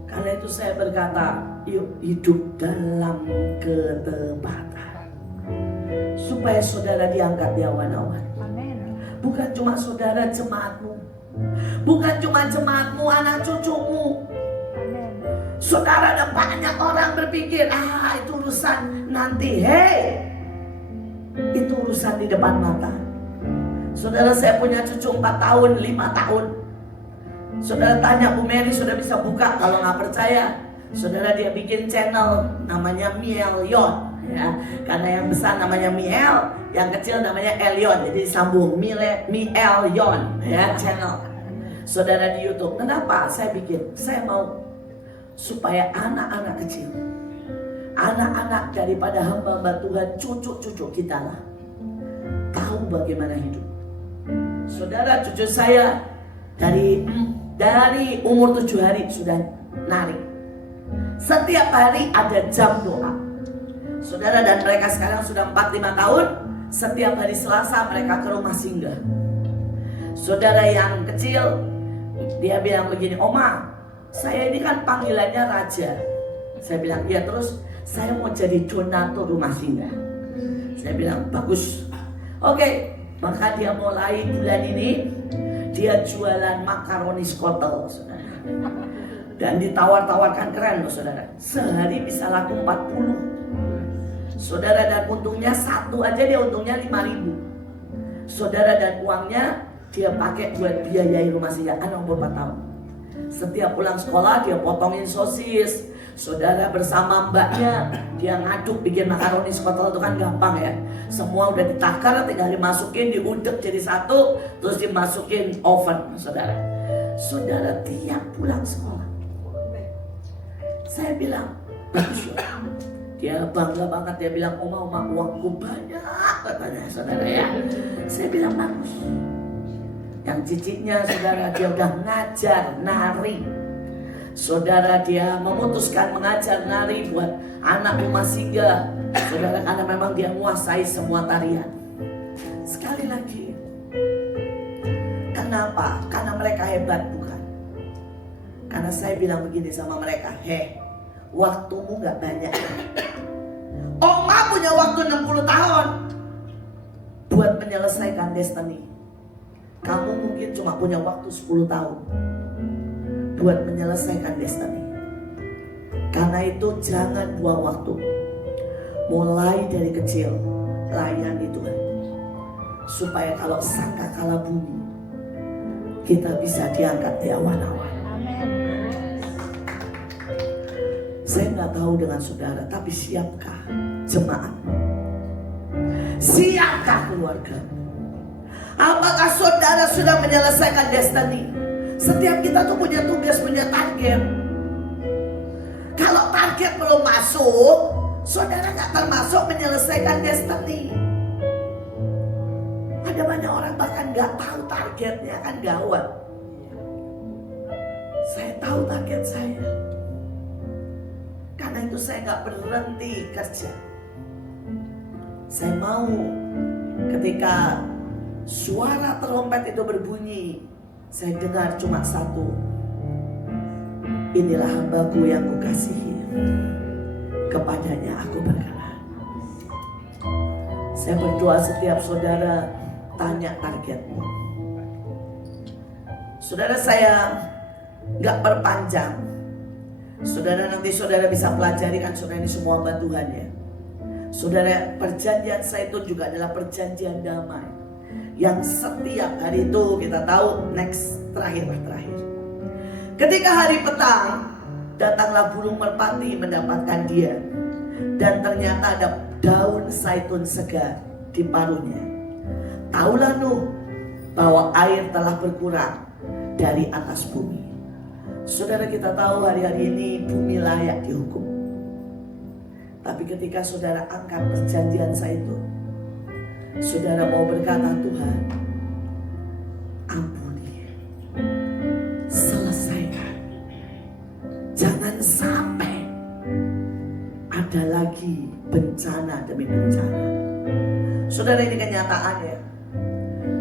Karena itu saya berkata, yuk hidup dalam ketepatan, supaya saudara diangkat di awan-awan. Bukan cuma saudara, jemaatmu. Bukan cuma jemaatmu, anak cucumu. Saudara, ada banyak orang berpikir, itu urusan nanti. Hei, itu urusan di depan mata. Saudara, saya punya cucu 4 tahun, 5 tahun. Saudara tanya Bu Mary sudah bisa buka. Kalau nggak percaya, saudara, dia bikin channel namanya Miel Yon ya. Karena yang besar namanya Miel, yang kecil namanya Elion, jadi disambung Miel Yon ya, channel. Saudara, di YouTube. Kenapa saya bikin? Saya mau supaya anak-anak kecil anak-anak daripada hamba-hamba Tuhan, cucu-cucu kita lah, tahu bagaimana hidup. Saudara, cucu saya dari umur 7 hari sudah nari. Setiap hari ada jam doa. Saudara, dan mereka sekarang sudah 4-5 tahun. Setiap hari Selasa mereka ke rumah singgah. Saudara yang kecil, dia bilang begini, "Oma, saya ini kan panggilannya raja." Saya bilang, "Iya, terus saya mau jadi donatur rumah singgah." Saya bilang, "Bagus." Oke, maka dia mulai bulan ini dia jualan makaroni skotel, saudara. Dan ditawar-tawarkan, keren loh saudara. Sehari bisa laku 40. Saudara, dan untungnya satu aja dia untungnya 5.000. Saudara, dan uangnya dia pakai buat biayai rumah singgah anak umur 4 tahun. Setiap pulang sekolah dia potongin sosis. Saudara, bersama mbaknya dia ngaduk bikin makaroni skotel, itu kan gampang ya. Semua udah ditakar, tinggal dimasukin, diudek jadi satu, terus dimasukin oven. Saudara, saudara tiap pulang sekolah, saya bilang, "Bagus ya." Dia bangga banget, dia bilang, "Oma, uangku banyak," katanya saudara ya. Saya bilang, "Bagus." Yang cicitnya saudara, dia udah ngajar nari. Saudara, dia memutuskan mengajar nari buat anak rumah singgah. Saudara, karena memang dia menguasai semua tarian. Sekali lagi, kenapa? Karena mereka hebat, bukan? Karena saya bilang begini sama mereka, waktumu gak banyak. Oma punya waktu 60 tahun buat menyelesaikan destiny. Kamu mungkin cuma punya waktu 10 tahun buat menyelesaikan destiny. Karena itu jangan buang waktu. Mulai dari kecil layani Tuhan, supaya kalau sangkakala bumi kita bisa diangkat di awan-awan. Saya nggak tahu dengan saudara, tapi siapkah jemaat? Siapkah keluarga? Apakah saudara sudah menyelesaikan destiny? Setiap kita tuh punya tugas, punya target. Kalau target belum masuk, saudara nggak termasuk menyelesaikan destiny. Ada banyak orang bahkan nggak tahu targetnya, kan gawat. Saya tahu target saya. Karena itu saya nggak berhenti kerja. Saya mau ketika suara trompet itu berbunyi, saya dengar cuma satu. Inilah hambaku yang kukasihi, kepadanya aku berkenan. Saya berdoa setiap saudara tanya targetmu. Saudara, saya nggak perpanjang. Saudara, nanti saudara bisa pelajari, kan saudara ini semua hamba Tuhan ya. Saudara, perjanjian saya itu juga adalah perjanjian damai, yang setiap hari itu kita tahu terakhir. Ketika hari petang, datanglah burung merpati mendapatkan dia, dan ternyata ada daun zaitun segar di paruhnya. Taulah Nuh bahwa air telah berkurang dari atas bumi. Saudara, kita tahu hari-hari ini bumi layak dihukum. Tapi ketika saudara angkat perjanjian saya itu, saudara mau berkata, "Tuhan, ampuni, selesaikan. Jangan sampai ada lagi bencana demi bencana." Saudara, ini kenyataannya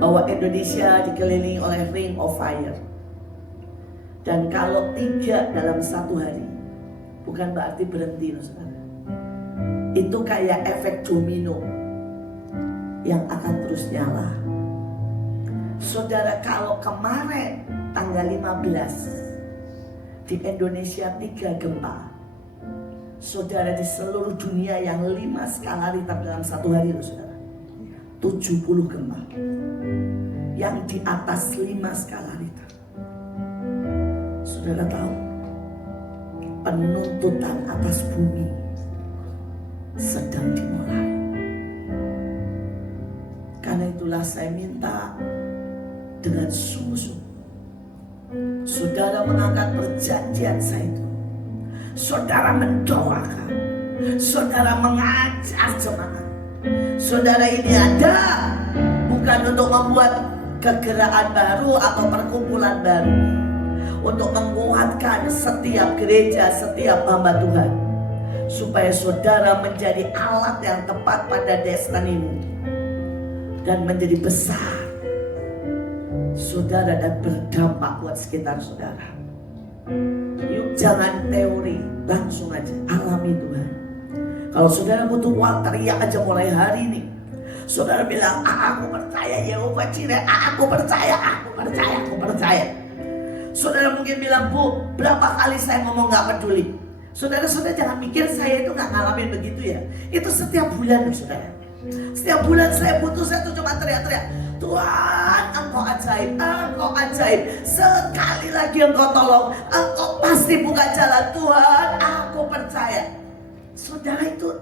bahwa Indonesia dikelilingi oleh ring of fire. Dan kalau 3 dalam 1 hari, bukan berarti berhenti loh saudara. Itu kayak efek domino yang akan terus nyala. Saudara, kalau kemarin tanggal 15 di Indonesia 3 gempa. Saudara, di seluruh dunia yang 5 skala Richter dalam 1 hari loh saudara, 70 gempa. Yang di atas 5 skala Richter. Saudara tahu, penuntutan atas bumi sedang dimulai. Karena itulah saya minta dengan sungguh-sungguh, saudara mengangkat perjanjian saya itu. Saudara mendoakan Saudara mengajar jemaat. Saudara ini ada bukan untuk membuat kegeraan baru atau perkumpulan baru, untuk menguatkan setiap gereja, setiap hamba Tuhan, supaya saudara menjadi alat yang tepat pada destinimu dan menjadi besar saudara dan berdampak buat sekitar saudara. Yuk, jangan teori, langsung aja alami Tuhan. Kalau saudara butuh uang, teriak aja mulai hari ini. Saudara bilang, aku percaya Yehova Jireh, aku percaya, aku percaya, aku percaya. Saudara mungkin bilang, Bu, berapa kali saya ngomong gak peduli. Saudara-saudara jangan mikir saya itu gak ngalamin begitu ya. Itu setiap bulan saudara. Setiap bulan saya butuh, saya tuh cuma teriak-teriak, Tuhan engkau ajaib, engkau ajaib. Sekali lagi engkau tolong, engkau pasti buka jalan. Tuhan aku percaya. Saudara itu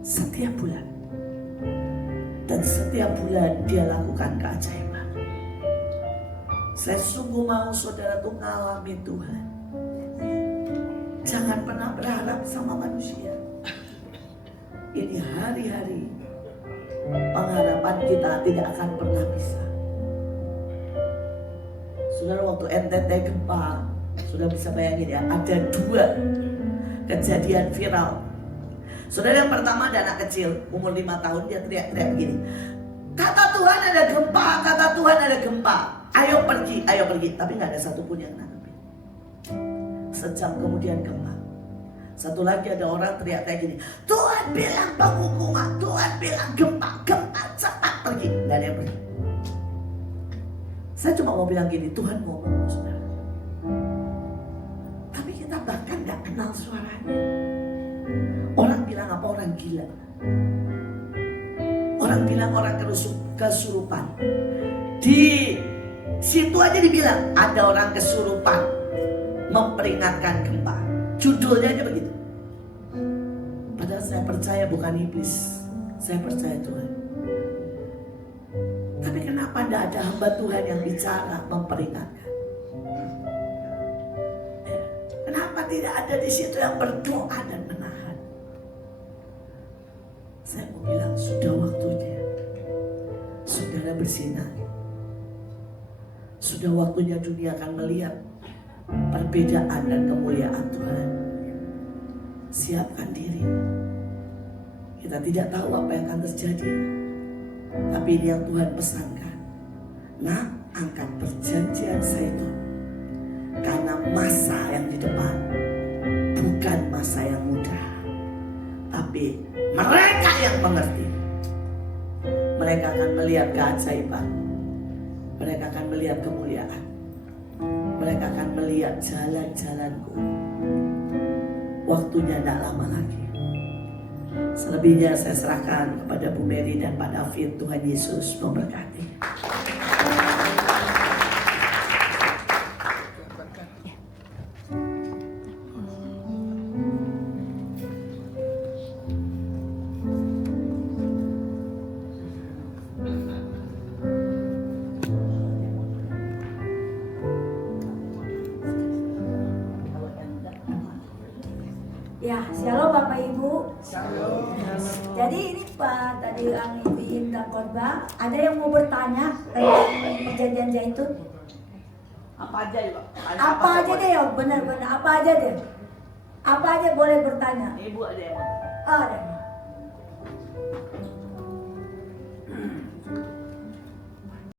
setiap bulan. Dan setiap bulan dia lakukan keajaiban. Saya sungguh mau saudara tuh ngalami Tuhan. Jangan pernah berharap sama manusia. Ini hari-hari pengharapan kita tidak akan pernah bisa. Saudara, waktu NTT gempa, sudah bisa bayangin ya, ada 2 kejadian viral. Saudara, yang pertama ada anak kecil umur 5 tahun, dia teriak-teriak begini, kata Tuhan ada gempa, kata Tuhan ada gempa, ayo pergi, ayo pergi. Tapi gak ada satupun yang nanggepin. Sejam kemudian gempa. Satu lagi ada orang teriak-teriak gini, Tuhan bilang penghukuman, Tuhan bilang gempa, gempa, cepat pergi. Gak ada yang pergi. Saya cuma mau bilang gini, Tuhan ngomong saudara, tapi kita bahkan gak kenal suaranya. Orang bilang apa? Orang gila. Orang bilang orang kesurupan. Di situ aja dibilang ada orang kesurupan memperingatkan gempa. Judulnya aja begitu. Padahal saya percaya bukan iblis, saya percaya Tuhan. Tapi kenapa tidak ada hamba Tuhan yang bicara memperingatkan? Kenapa tidak ada di situ yang berdoa dan menahan? Saya mau bilang sudah waktunya saudara bersinar. Sudah waktunya dunia akan melihat perbedaan dan kemuliaan Tuhan. Siapkan diri. Kita tidak tahu apa yang akan terjadi, tapi ini yang Tuhan pesankan. Nah, angkat perjanjian saya itu, karena masa yang di depan bukan masa yang mudah, tapi mereka yang mengerti, mereka akan melihat keajaiban, mereka akan melihat kemuliaan, mereka akan melihat jalan-jalanku. Waktunya tidak lama lagi. Selebihnya saya serahkan kepada Bu Mary dan Pak David. Tuhan Yesus memberkati. Ya, shalom Bapak Ibu. Shalom. Jadi ini Pak, tadi yang ibu dan khotbah, ada yang mau bertanya tentang perjanjian zaitun? Apa aja ya, Pak? Apa aja deh ya, benar-benar apa aja deh. Apa aja boleh bertanya. Ibu ada yang mau? Ada.